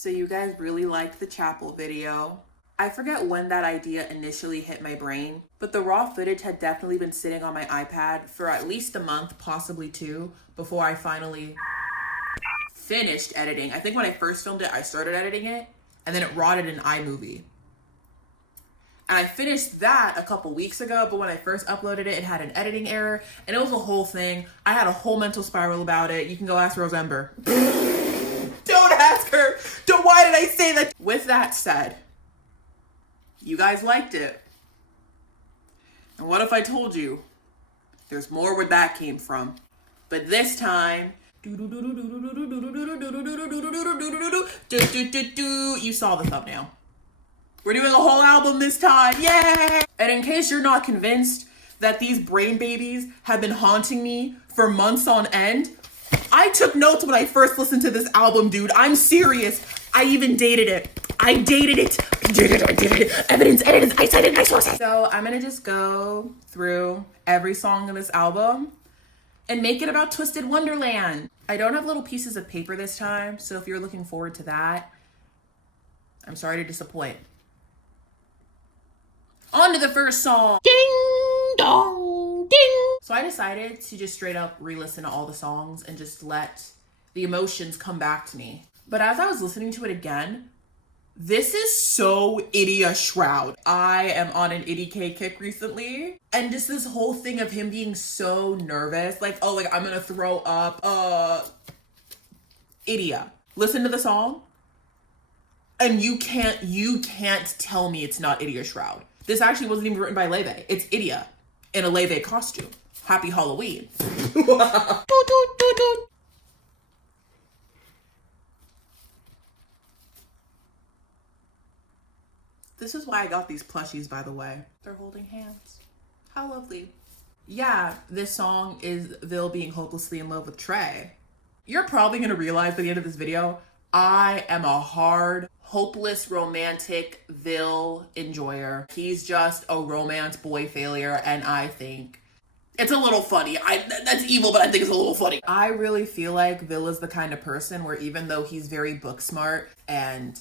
So you guys really liked the chapel video. I forget when that idea initially hit my brain, but the raw footage had definitely been sitting on my iPad for at least a month, possibly two, before I finally finished editing. I think when I first filmed it, I started editing it, and then it rotted in iMovie. And I finished that a couple weeks ago, but when I first uploaded it, it had an editing error, and it was a whole thing. I had a whole mental spiral about it. You can go ask Rosember. Don't ask her. Why did I say that? With that said, you guys liked it. And what if I told you there's more where that came from? But this time, you saw the thumbnail. We're doing a whole album this time. Yay! And in case you're not convinced that these brain babies have been haunting me for months on end, I took notes when I first listened to this album, dude. I'm serious. I even dated it. I dated it. Evidence. I cited my sources. So I'm gonna just go through every song in this album and make it about Twisted Wonderland. I don't have little pieces of paper this time, so if you're looking forward to that, I'm sorry to disappoint. On to the first song. Ding dong ding. So I decided to just straight up re-listen to all the songs and just let the emotions come back to me. But as I was listening to it again, this is so Idia Shroud. I am on an IDK kick recently. And just this whole thing of him being so nervous. Like, oh, like I'm gonna throw up. Idia. Listen to the song. And you can't tell me it's not Idia Shroud. This actually wasn't even written by LAUFEY. It's Idia in a LAUFEY costume. Happy Halloween. This is why I got these plushies, by the way. They're holding hands. How lovely. Yeah, this song is Vil being hopelessly in love with Trey. You're probably gonna realize by the end of this video, I am a hard, hopeless, romantic Vil enjoyer. He's just a romance boy failure, and I think it's a little funny. That's evil, but I think it's a little funny. I really feel like Vil is the kind of person where even though he's very book smart and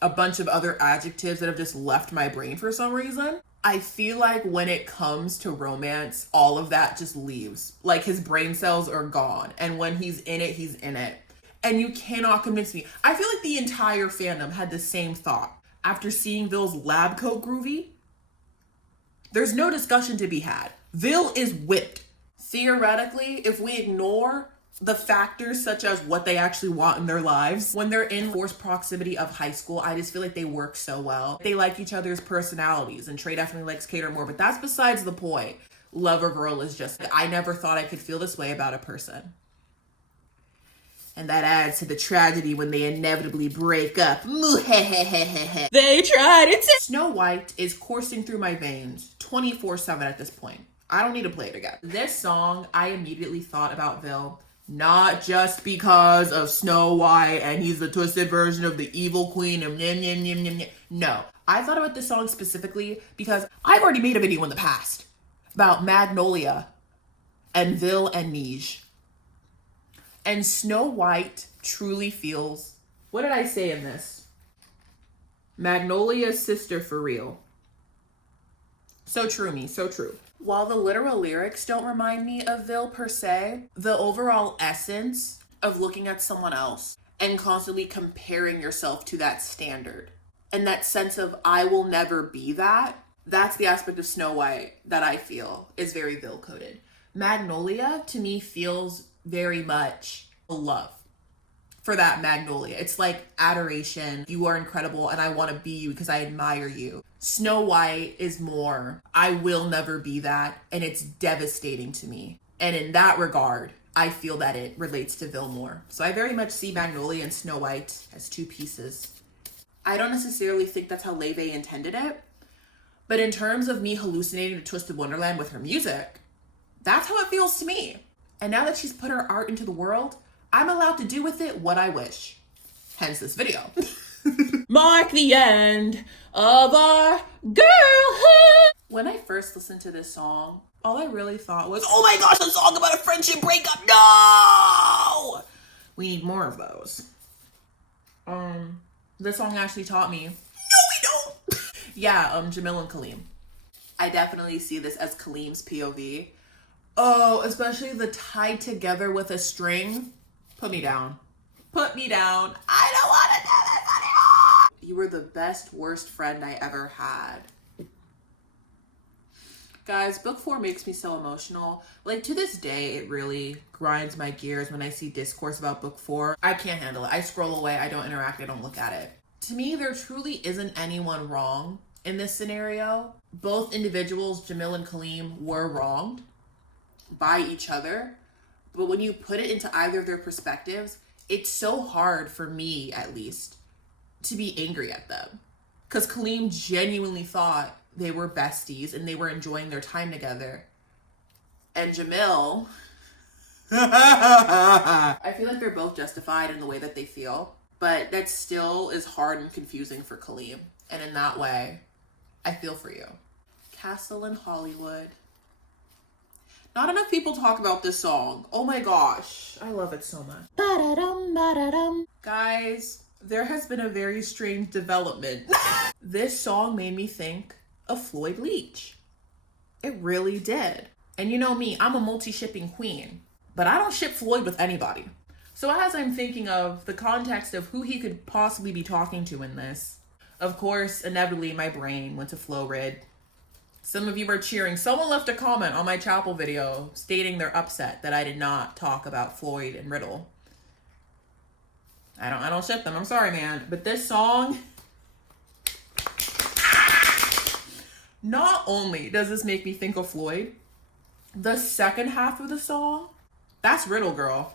a bunch of other adjectives that have just left my brain for some reason, I feel like when it comes to romance, all of that just leaves. Like his brain cells are gone. And when he's in it, he's in it. And you cannot convince me. I feel like the entire fandom had the same thought. After seeing Vil's lab coat groovy, there's no discussion to be had. Vil is whipped. Theoretically, if we ignore the factors such as what they actually want in their lives, when they're in forced proximity of high school, I just feel like they work so well. They like each other's personalities, and Trey definitely likes Kater more, but that's besides the point. Lover girl is just, I never thought I could feel this way about a person. And that adds to the tragedy when they inevitably break up. They tried it. Snow White is coursing through my veins 24/7 at this point. I don't need to play it again. This song, I immediately thought about Vil. Not just because of Snow White and he's the twisted version of the evil queen of No. I thought about this song specifically because I've already made a video in the past about Magnolia and Vil and Nij. And Snow White truly feels, what did I say in this? Magnolia's sister for real. So true, me, so true. While the literal lyrics don't remind me of Vil per se, the overall essence of looking at someone else and constantly comparing yourself to that standard and that sense of I will never be that, that's the aspect of Snow White that I feel is very Vil coded. Magnolia to me feels very much a love for that Magnolia. It's like adoration. You are incredible and I want to be you because I admire you. Snow White is more, I will never be that, and it's devastating to me. And in that regard, I feel that it relates to Vil more. So I very much see Magnolia and Snow White as two pieces. I don't necessarily think that's how LAUFEY intended it, but in terms of me hallucinating to Twisted Wonderland with her music, that's how it feels to me. And now that she's put her art into the world, I'm allowed to do with it what I wish. Hence this video. Mark the end of our girlhood. When I first listened to this song, all I really thought was, oh my gosh, a song about a friendship breakup. No! We need more of those. This song actually taught me. No, we don't. Yeah, Jamil and Kalim. I definitely see this as Kalim's POV. Oh, especially the tied together with a string. Put me down. Put me down. I don't want to do this anymore. You were the best, worst friend I ever had. Guys, book 4 makes me so emotional. Like, to this day, it really grinds my gears when I see discourse about book 4. I can't handle it. I scroll away. I don't interact. I don't look at it. To me, there truly isn't anyone wrong in this scenario. Both individuals, Jamil and Kalim, were wronged by each other. But when you put it into either of their perspectives, it's so hard for me, at least, to be angry at them. Because Kalim genuinely thought they were besties and they were enjoying their time together. And Jamil, I feel like they're both justified in the way that they feel. But that still is hard and confusing for Kalim. And in that way, I feel for you. Castle in Hollywood. Not enough people talk about this song. Oh my gosh. I love it so much. Ba-da-dum, ba-da-dum. Guys, there has been a very strange development. This song made me think of Floyd Leach. It really did. And you know me, I'm a multi-shipping queen. But I don't ship Floyd with anybody. So as I'm thinking of the context of who he could possibly be talking to in this, of course, inevitably my brain went to Flo Rid. Some of you were cheering. Someone left a comment on my chapel video stating they're upset that I did not talk about Floyd and Riddle. I don't ship them. I'm sorry, man. But this song, not only does this make me think of Floyd, the second half of the song, that's Riddle, girl.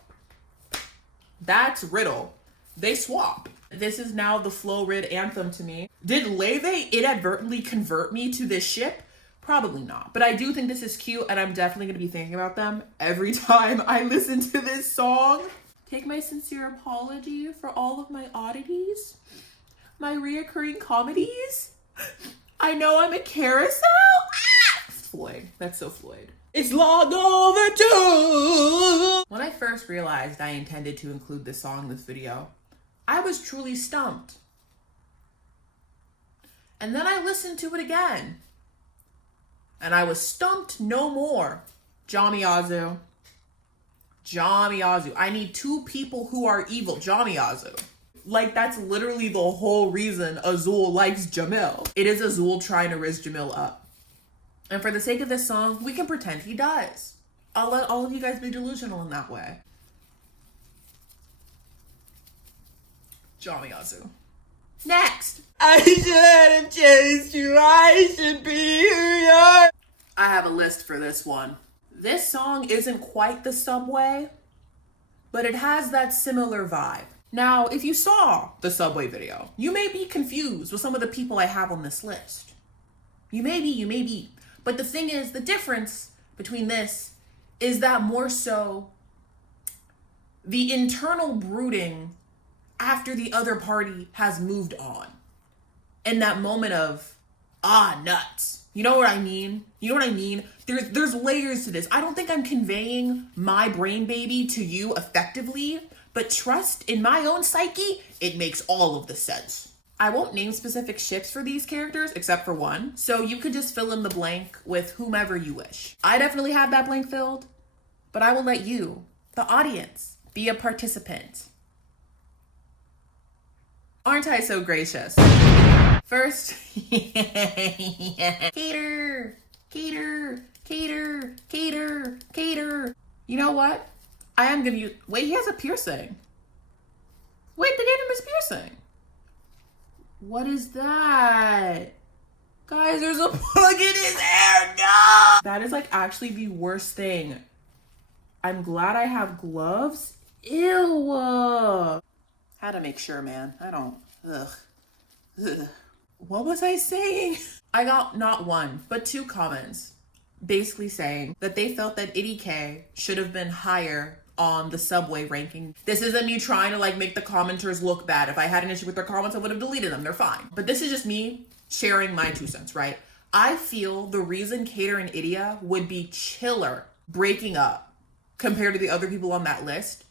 That's Riddle. They swap. This is now the Flo Rid anthem to me. Did LAUFEY inadvertently convert me to this ship? Probably not. But I do think this is cute, and I'm definitely going to be thinking about them every time I listen to this song. Take my sincere apology for all of my oddities, my reoccurring comedies. I know I'm a carousel. Ah! Floyd. That's so Floyd. It's long overdue. When I first realized I intended to include this song in this video, I was truly stumped. And then I listened to it again. And I was stumped no more. Jamil. I need two people who are evil. Jamil. Like, that's literally the whole reason Azul likes Jamil. It is Azul trying to raise Jamil up. And for the sake of this song, we can pretend he does. I'll let all of you guys be delusional in that way. Jamil. Next. I should have chased you. I should be here. I have a list for this one. This song isn't quite the Subway, but it has that similar vibe. Now, if you saw the Subway video, you may be confused with some of the people I have on this list. You may be. But the thing is, the difference between this is that more so the internal brooding after the other party has moved on. And that moment of, nuts. You know what I mean? There's layers to this. I don't think I'm conveying my brain baby to you effectively, but trust in my own psyche, it makes all of the sense. I won't name specific ships for these characters except for one, so you could just fill in the blank with whomever you wish. I definitely have that blank filled, but I will let you, the audience, be a participant. Aren't I so gracious? First, cater. You know what? I am gonna use, wait, he has a piercing. Wait, they gave him his piercing. What is that? Guys, there's a plug in his hair, no! That is like actually the worst thing. I'm glad I have gloves. Ew. Had to make sure, man. Ugh. What was I saying? I got not one, but 2 comments basically saying that they felt that Idia should have been higher on the Subway ranking. This isn't me trying to like make the commenters look bad. If I had an issue with their comments, I would have deleted them. They're fine. But this is just me sharing my 2 cents, right? I feel the reason Cater and Idia would be chiller breaking up compared to the other people on that list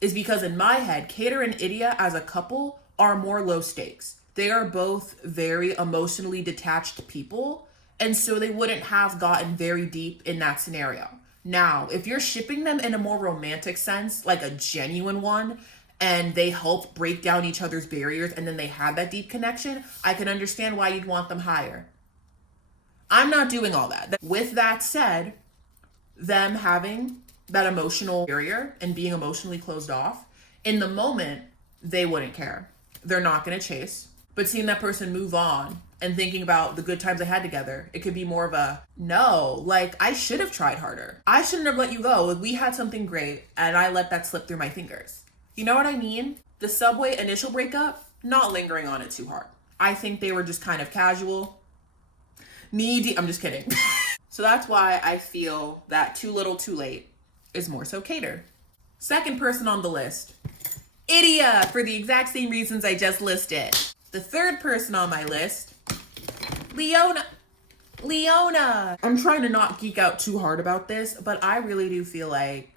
is because in my head, Cater and Idia as a couple are more low stakes. They are both very emotionally detached people, and so they wouldn't have gotten very deep in that scenario. Now, if you're shipping them in a more romantic sense, like a genuine one, and they help break down each other's barriers and then they have that deep connection, I can understand why you'd want them higher. I'm not doing all that. With that said, them having that emotional barrier and being emotionally closed off, in the moment, they wouldn't care. They're not going to chase. But seeing that person move on and thinking about the good times they had together, it could be more of a, no, like, I should have tried harder. I shouldn't have let you go. We had something great and I let that slip through my fingers. You know what I mean? The Subway initial breakup, not lingering on it too hard. I think they were just kind of casual. I'm just kidding. So that's why I feel that Too Little Too Late is more so Cater. Second person on the list, Idia, for the exact same reasons I just listed. The third person on my list, Leona. I'm trying to not geek out too hard about this, but I really do feel like,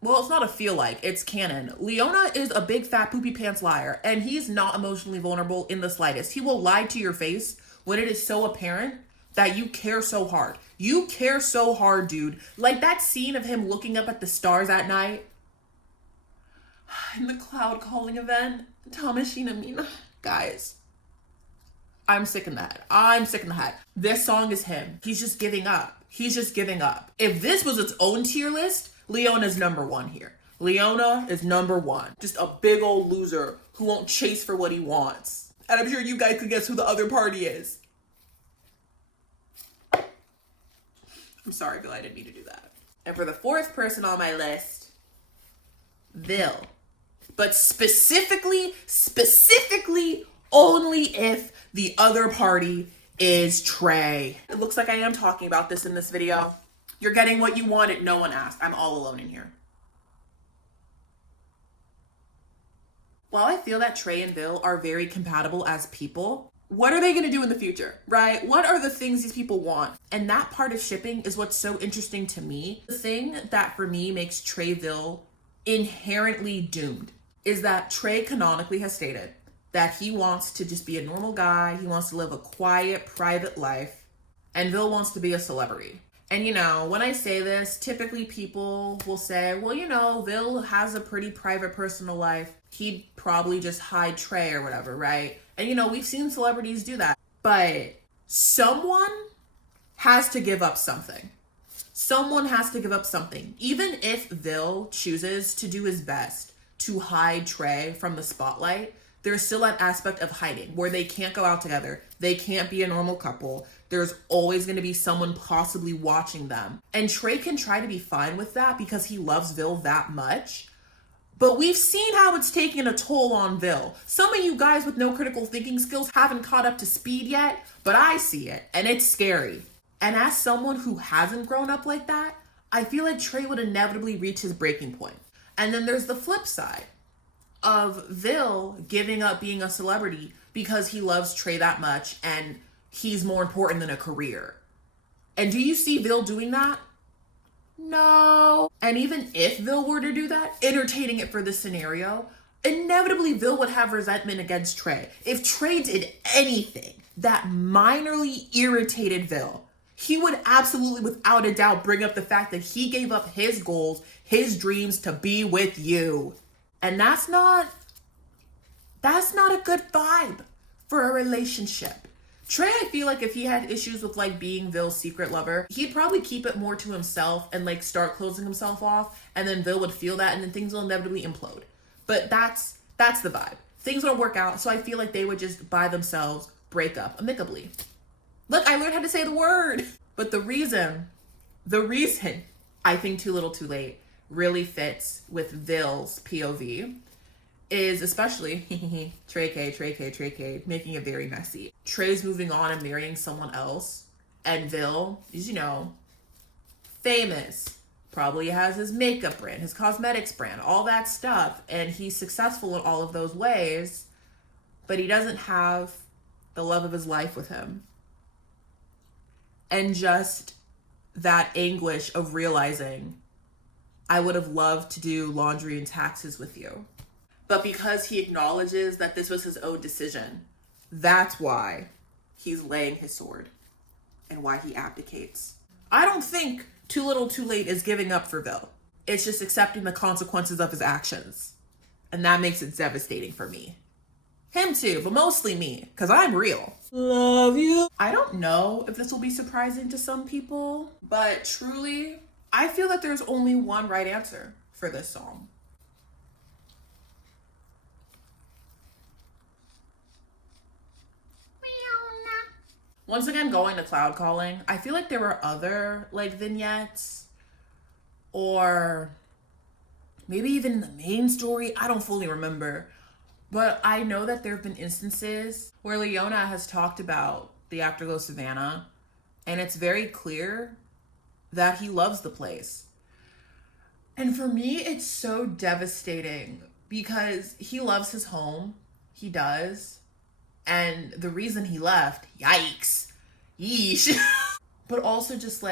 well, it's not a feel like, it's canon. Leona is a big fat poopy pants liar, and he's not emotionally vulnerable in the slightest. He will lie to your face when it is so apparent that you care so hard. You care so hard, dude. Like that scene of him looking up at the stars at night in the cloud calling event. Tamashina Mina. Guys, I'm sick in the head. This song is him. He's just giving up. If this was its own tier list, Leona's number one here. Leona is number one. Just a big old loser who won't chase for what he wants. And I'm sure you guys could guess who the other party is. I'm sorry, Vil, I didn't mean to do that. And for the fourth person on my list, Vil. But specifically only if the other party is Trey. It looks like I am talking about this in this video. You're getting what you wanted, no one asked. I'm all alone in here. While I feel that Trey and Vil are very compatible as people, what are they going to do in the future, right? What are the things these people want? And that part of shipping is what's so interesting to me. The thing that for me makes Trey Vil inherently doomed is that Trey canonically has stated that he wants to just be a normal guy. He wants to live a quiet, private life. And Vil wants to be a celebrity. And you know, when I say this, typically people will say, well, you know, Vil has a pretty private personal life. He'd probably just hide Trey or whatever, right? And you know, we've seen celebrities do that. But someone has to give up something. Someone has to give up something. Even if Vil chooses to do his best to hide Trey from the spotlight, there's still that aspect of hiding where they can't go out together. They can't be a normal couple. There's always going to be someone possibly watching them. And Trey can try to be fine with that because he loves Vil that much. But we've seen how it's taking a toll on Vil. Some of you guys with no critical thinking skills haven't caught up to speed yet, but I see it, and it's scary. And as someone who hasn't grown up like that, I feel like Trey would inevitably reach his breaking point. And then there's the flip side of Vil giving up being a celebrity because he loves Trey that much and he's more important than a career. And do you see Vil doing that? No. And even if Vil were to do that, entertaining it for this scenario, inevitably Vil would have resentment against Trey. If Trey did anything that minorly irritated Vil, he would absolutely, without a doubt, bring up the fact that he gave up his goals, his dreams to be with you. And that's not a good vibe for a relationship. Trey, I feel like if he had issues with like being Vil's secret lover, he'd probably keep it more to himself and like start closing himself off, and then Vil would feel that and then things will inevitably implode. But that's the vibe. Things don't work out, so I feel like they would just by themselves break up amicably. Look, I learned how to say the word. But the reason I think Too Little Too Late really fits with Vil's POV is especially Trey K, making it very messy. Trey's moving on and marrying someone else, and Vil is, you know, famous, probably has his makeup brand, his cosmetics brand, all that stuff, and he's successful in all of those ways, but he doesn't have the love of his life with him. And just that anguish of realizing I would have loved to do laundry and taxes with you. but because he acknowledges that this was his own decision, that's why he's laying his sword and why he abdicates. I don't think Too Little Too Late is giving up for Vil. It's just accepting the consequences of his actions. And that makes it devastating for me. Him too, but mostly me, because I'm real. Love you. I don't know if this will be surprising to some people, but truly, I feel that there's only one right answer for this song. Once again, going to cloud calling, I feel like there were other vignettes or maybe even in the main story. I don't fully remember, but I know that there have been instances where Leona has talked about the Afterglow Savannah, and it's very clear that he loves the place. And for me, it's so devastating because he loves his home. He does. And the reason he left, yikes, yeesh. But also just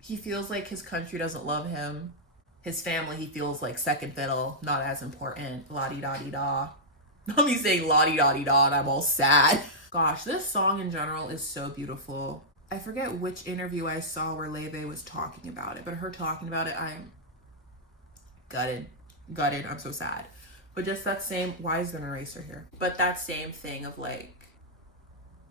he feels like his country doesn't love him. His family, he feels like second fiddle, not as important, la-di-da-di-da. Not me saying la-di-da-di-da and I'm all sad. Gosh, this song in general is so beautiful. I forget which interview I saw where LAUFEY was talking about it, but her talking about it, I'm gutted, I'm so sad. But just that same, why is there an eraser here? But that same thing of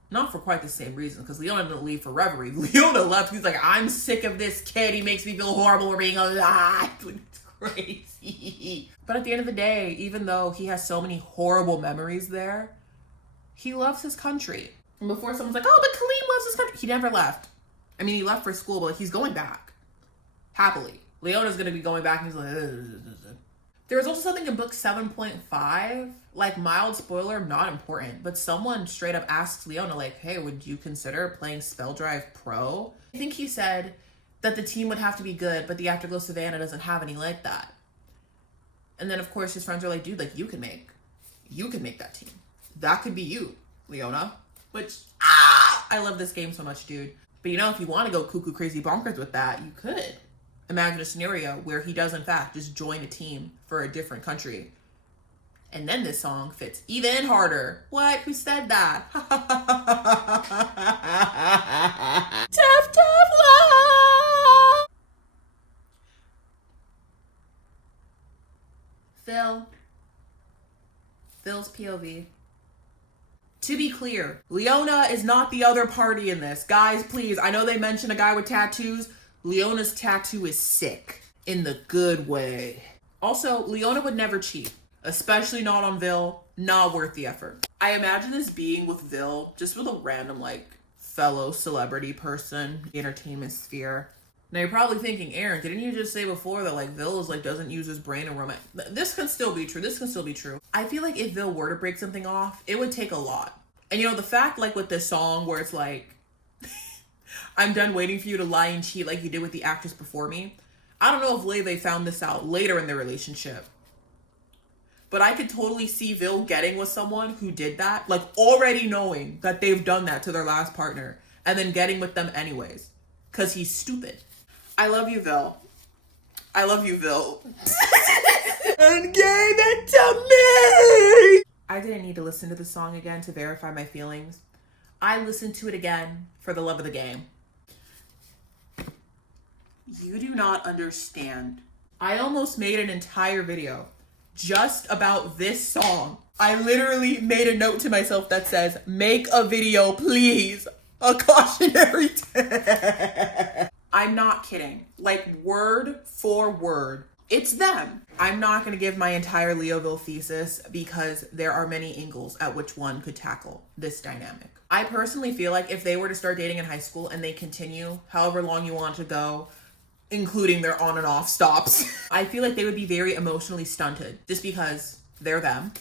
not for quite the same reason, because Leona didn't leave for reverie. Leona left, he's like, I'm sick of this kid. He makes me feel horrible for being alive. It's crazy. But at the end of the day, even though he has so many horrible memories there, he loves his country. And before someone's like, oh, but Kalim loves his country. He never left. I mean, he left for school, but he's going back. Happily. Leona's going to be going back and he's like, ugh. There was also something in book 7.5, mild spoiler, not important, but someone straight up asks Leona, hey, would you consider playing Spell Drive Pro? I think he said that the team would have to be good, but the Afterglow Savannah doesn't have any like that. And then, of course, his friends are like, dude, you can make that team. That could be you, Leona. Which, I love this game so much, dude. But if you want to go cuckoo crazy bonkers with that, you could. Imagine a scenario where he does, in fact, just join a team for a different country. And then this song fits even harder. What? Who said that? Tough, tough love. Vil's POV. To be clear, Leona is not the other party in this. Guys, please. I know they mentioned a guy with tattoos. Leona's tattoo is sick. In the good way. Also, Leona would never cheat. Especially not on Vil. Not worth the effort. I imagine this being with Vil, just with a random, fellow celebrity person, the entertainment sphere. Now you're probably thinking, Aaron, didn't you just say before that, Vil is, doesn't use his brain and romance? This can still be true. I feel like if Vil were to break something off, it would take a lot. And the fact, with this song where it's I'm done waiting for you to lie and cheat like you did with the actress before me. I don't know if LAUFEY found this out later in their relationship. But I could totally see Vil getting with someone who did that, already knowing that they've done that to their last partner, and then getting with them anyways. Because he's stupid. I love you, Vil. I love you, Vil. And gave it to me! I didn't need to listen to the song again to verify my feelings. I listened to it again for the love of the game. You do not understand. I almost made an entire video just about this song. I literally made a note to myself that says, make a video, please. A cautionary tale. I'm not kidding. Word for word. It's them. I'm not going to give my entire Leoville thesis because there are many angles at which one could tackle this dynamic. I personally feel like if they were to start dating in high school and they continue however long you want to go, including their on and off stops, I feel like they would be very emotionally stunted just because they're them.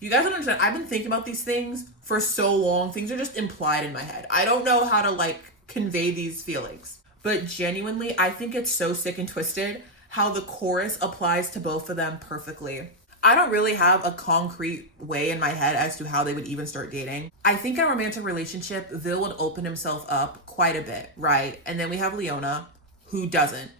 You guys don't understand. I've been thinking about these things for so long. Things are just implied in my head. I don't know how to convey these feelings. But genuinely, I think it's so sick and twisted how the chorus applies to both of them perfectly. I don't really have a concrete way in my head as to how they would even start dating. I think in a romantic relationship, Vil would open himself up quite a bit, right? And then we have Leona, who doesn't.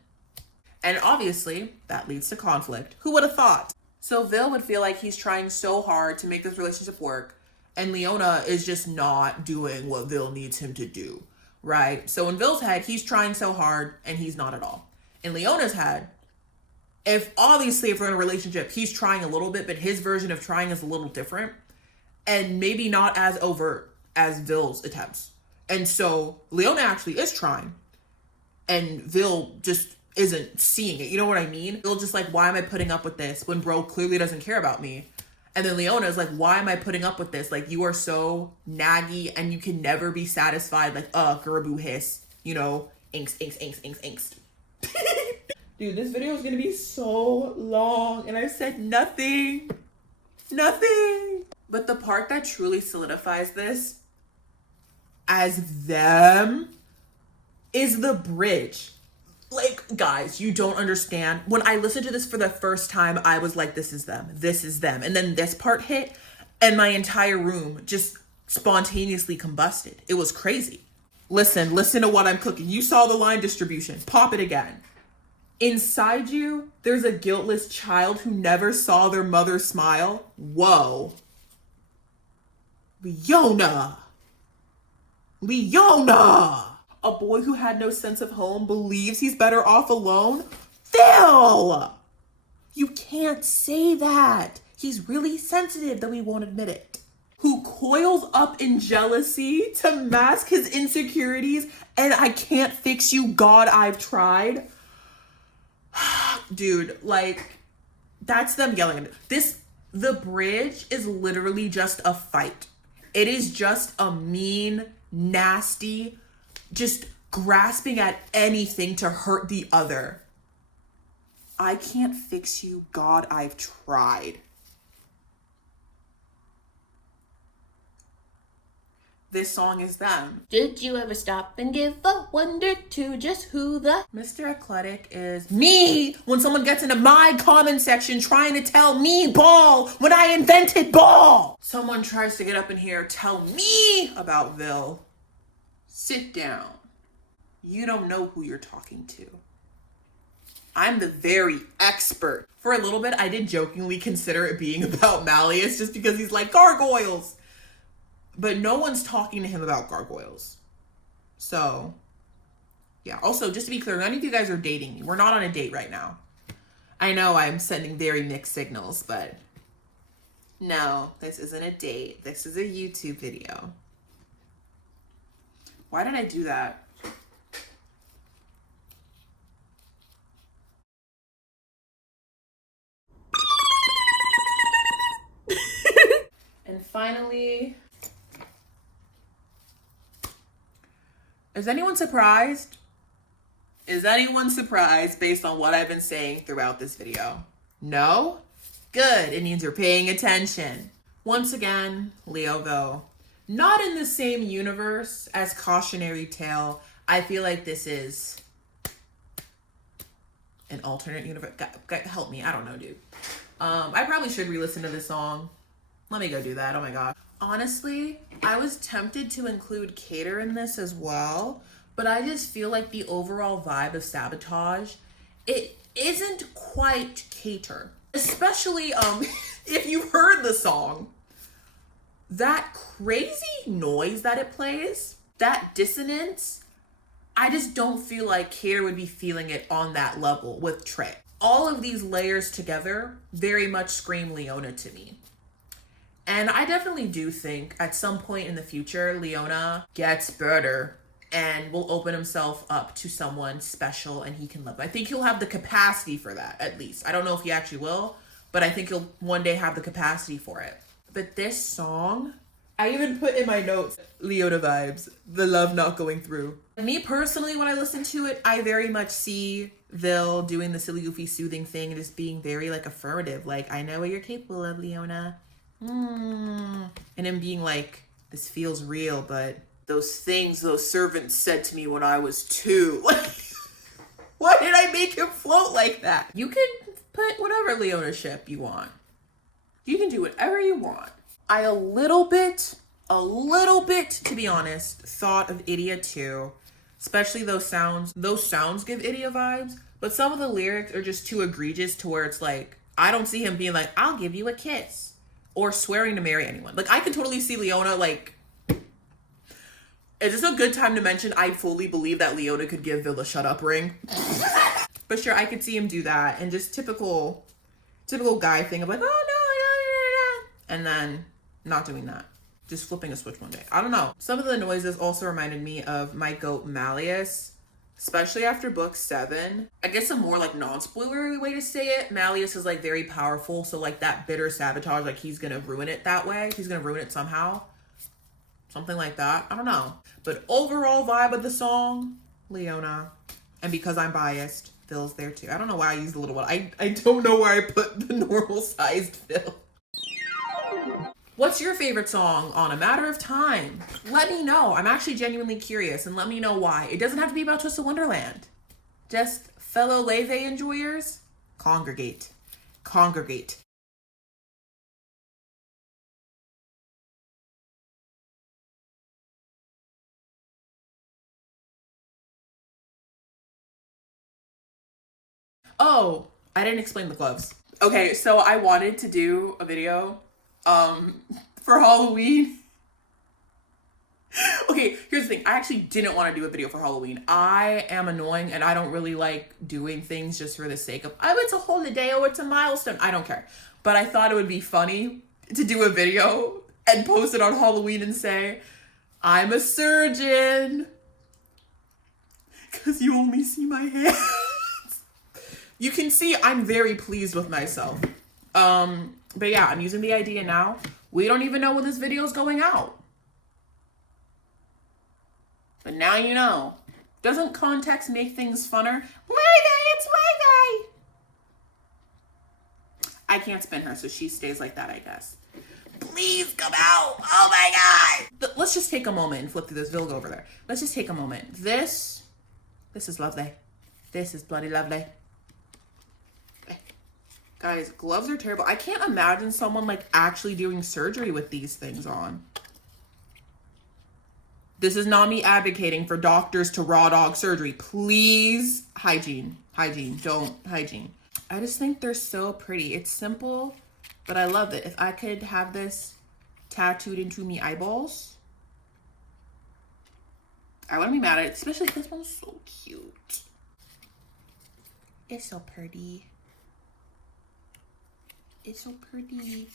And obviously, that leads to conflict. Who would have thought? So Vil would feel like he's trying so hard to make this relationship work, and Leona is just not doing what Vil needs him to do, right? So in Vil's head, he's trying so hard, and he's not at all. In Leona's head, if obviously if we're in a relationship, he's trying a little bit, but his version of trying is a little different, and maybe not as overt as Vil's attempts. And so Leona actually is trying, and Vil just isn't seeing it. You know what I mean? Vil just like, why am I putting up with this when bro clearly doesn't care about me? And then Leona is like, why am I putting up with this? Like, you are so naggy and you can never be satisfied. Like, Guraboo hiss, you know, angst. Dude, this video is gonna be so long and I've said nothing. But the part that truly solidifies this as them is the bridge. Like, guys, you don't understand. When I listened to this for the first time, I was like, this is them. And then this part hit and my entire room just spontaneously combusted. It was crazy. Listen to what I'm cooking. You saw the line distribution. Pop it again. Inside you, there's a guiltless child who never saw their mother smile. Whoa. Leona. A boy who had no sense of home believes he's better off alone? Vil! You can't say that. He's really sensitive, though he won't admit it. Who coils up in jealousy to mask his insecurities, and I can't fix you, God, I've tried. Dude, like, that's them yelling at this. The bridge is literally just a fight. It is just a mean, nasty, just grasping at anything to hurt the other. I can't fix you, God, I've tried. This song is them. Did you ever stop and give a wonder to just who the Mr. Eclectic is me when someone gets into my comment section trying to tell me ball when I invented ball. Someone tries to get up in here, tell me about Vil. Sit down. You don't know who you're talking to. I'm the very expert. For a little bit, I did jokingly consider it being about Malleus just because he's like, gargoyles. But no one's talking to him about gargoyles. So, yeah. Also, just to be clear, none of you guys are dating me. We're not on a date right now. I know I'm sending very mixed signals, but no, this isn't a date. This is a YouTube video. Why did I do that? And finally, is anyone surprised? Is anyone surprised based on what I've been saying throughout this video? No? Good, it means you're paying attention. Once again, Leo though, not in the same universe as Cautionary Tale. I feel like this is an alternate universe. God, help me, I don't know, dude. I probably should re-listen to this song. Let me go do that, oh my God. Honestly, I was tempted to include Cater in this as well, but I just feel like the overall vibe of Sabotage, it isn't quite Cater. Especially if you've heard the song. That crazy noise that it plays, that dissonance, I just don't feel like Cater would be feeling it on that level with Trey. All of these layers together very much scream Leona to me. And I definitely do think at some point in the future, Leona gets better and will open himself up to someone special and he can love. I think he'll have the capacity for that, at least. I don't know if he actually will, but I think he'll one day have the capacity for it. But this song, I even put in my notes, Leona vibes, the love not going through. Me personally, when I listen to it, I very much see Vil doing the silly, goofy, soothing thing and just being very like affirmative. Like, I know what you're capable of, Leona. And him being like, this feels real, but those things those servants said to me when I was 2. Like, why did I make him float like that? You can put whatever Leona ship you want. You can do whatever you want. I a little bit, to be honest, thought of Idia too. Especially those sounds. Those sounds give Idia vibes, but some of the lyrics are just too egregious to where it's like, I don't see him being like, I'll give you a kiss, or swearing to marry anyone. Like, I can totally see Leona, like, is this a good time to mention I fully believe that Leona could give Vil a shut up ring? But sure, I could see him do that, and just typical guy thing of like, oh no, and then not doing that. Just flipping a switch one day. I don't know. Some of the noises also reminded me of my goat Malleus, especially after book 7. I guess a more like non-spoilery way to say it, Malleus is like very powerful, so like that bitter Sabotage, like he's gonna ruin it that way. He's gonna ruin it somehow. Something like that. I don't know. But overall vibe of the song, Leona. And because I'm biased, Vil's there too. I don't know why I used the little one. I don't know where I put the normal sized Vil. What's your favorite song on A Matter of Time? Let me know. I'm actually genuinely curious, and let me know why. It doesn't have to be about Twist of Wonderland. Just fellow LAUFEY enjoyers, congregate. Congregate. Oh, I didn't explain the gloves. Okay, so I wanted to do a video for Halloween. Okay, here's the thing. I actually didn't want to do a video for Halloween. I am annoying and I don't really like doing things just for the sake of, oh, it's a holiday, oh, it's a milestone. I don't care. But I thought it would be funny to do a video and post it on Halloween and say, I'm a surgeon. Because you only see my hands. You can see I'm very pleased with myself. But yeah, I'm using the idea now. We don't even know when this video is going out. But now you know. Doesn't context make things funner? It's LAUFEY! I can't spin her, so she stays like that, I guess. Please come out! Oh my god! Let's just take a moment and flip through this. Vil, go over there. Let's just take a moment. This is lovely. This is bloody lovely. Guys, gloves are terrible. I can't imagine someone like actually doing surgery with these things on. This is not me advocating for doctors to raw dog surgery. Please, hygiene. Hygiene. Don't hygiene. I just think they're so pretty. It's simple, but I love it. If I could have this tattooed into me eyeballs, I wouldn't be mad at it. Especially this one's so cute. It's so pretty. It's so pretty.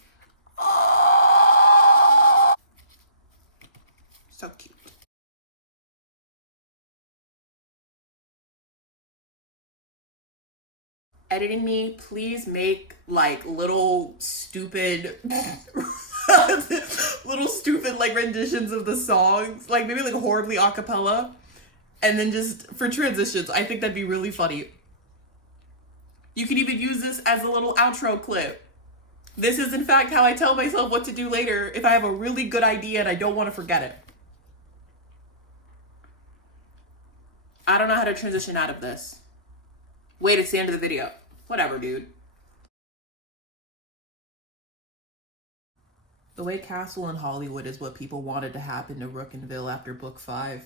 Oh! So cute. Editing me, please make like little stupid like renditions of the songs, like maybe like horribly a cappella, and then just for transitions. I think that'd be really funny. You can even use this as a little outro clip. This is, in fact, how I tell myself what to do later if I have a really good idea and I don't want to forget it. I don't know how to transition out of this. Wait, it's the end of the video. Whatever, dude. The way Castle in Hollywood is what people wanted to happen to Rook and Vil after book 5.